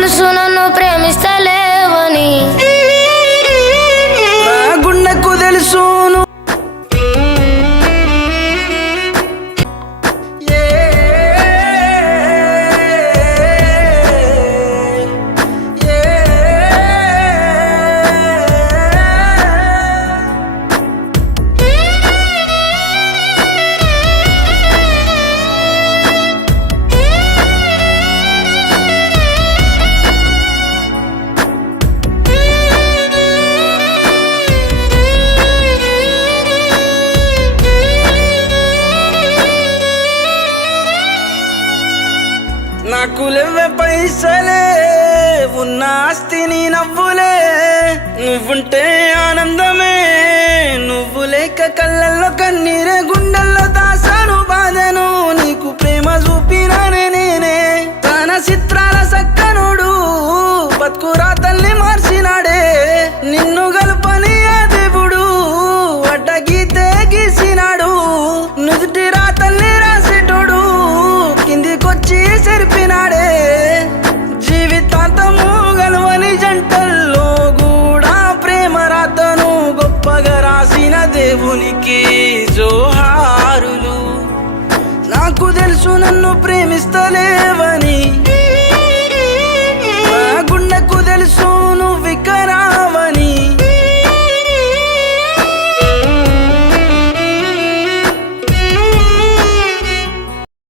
తెలుసు నన్ను ప్రేమిస్తలేవని, నా గుండెకు తెలుసు నాకు లేవే పైసలే, ఉన్న ఆస్తిని నవ్వులే, నువ్వుంటే ఆనందమే, నువ్వు లేక కళ్ళల్లో కన్నీరే, గుండెల్లో దాసాను బాధను, నీకు ప్రేమ చూపినానే నేనే, తన చిత్రాల సక్కనుడు బతుకురా తల్లి మార్చినాడే, నిన్ను గలుపని ఆ దేవుడు అడ్డగీతే గీసినాడు, నుదుటి రా తల్లి రాసేటోడు కిందికొచ్చి సెరిపినాడే, జీవితాంతము గలవని జంటల్లో కూడా ప్రేమ రాతను గొప్పగా రాసిన దేవునికి జోహారులు. నాకు తెలుసు నన్ను ప్రేమిస్తలేవని,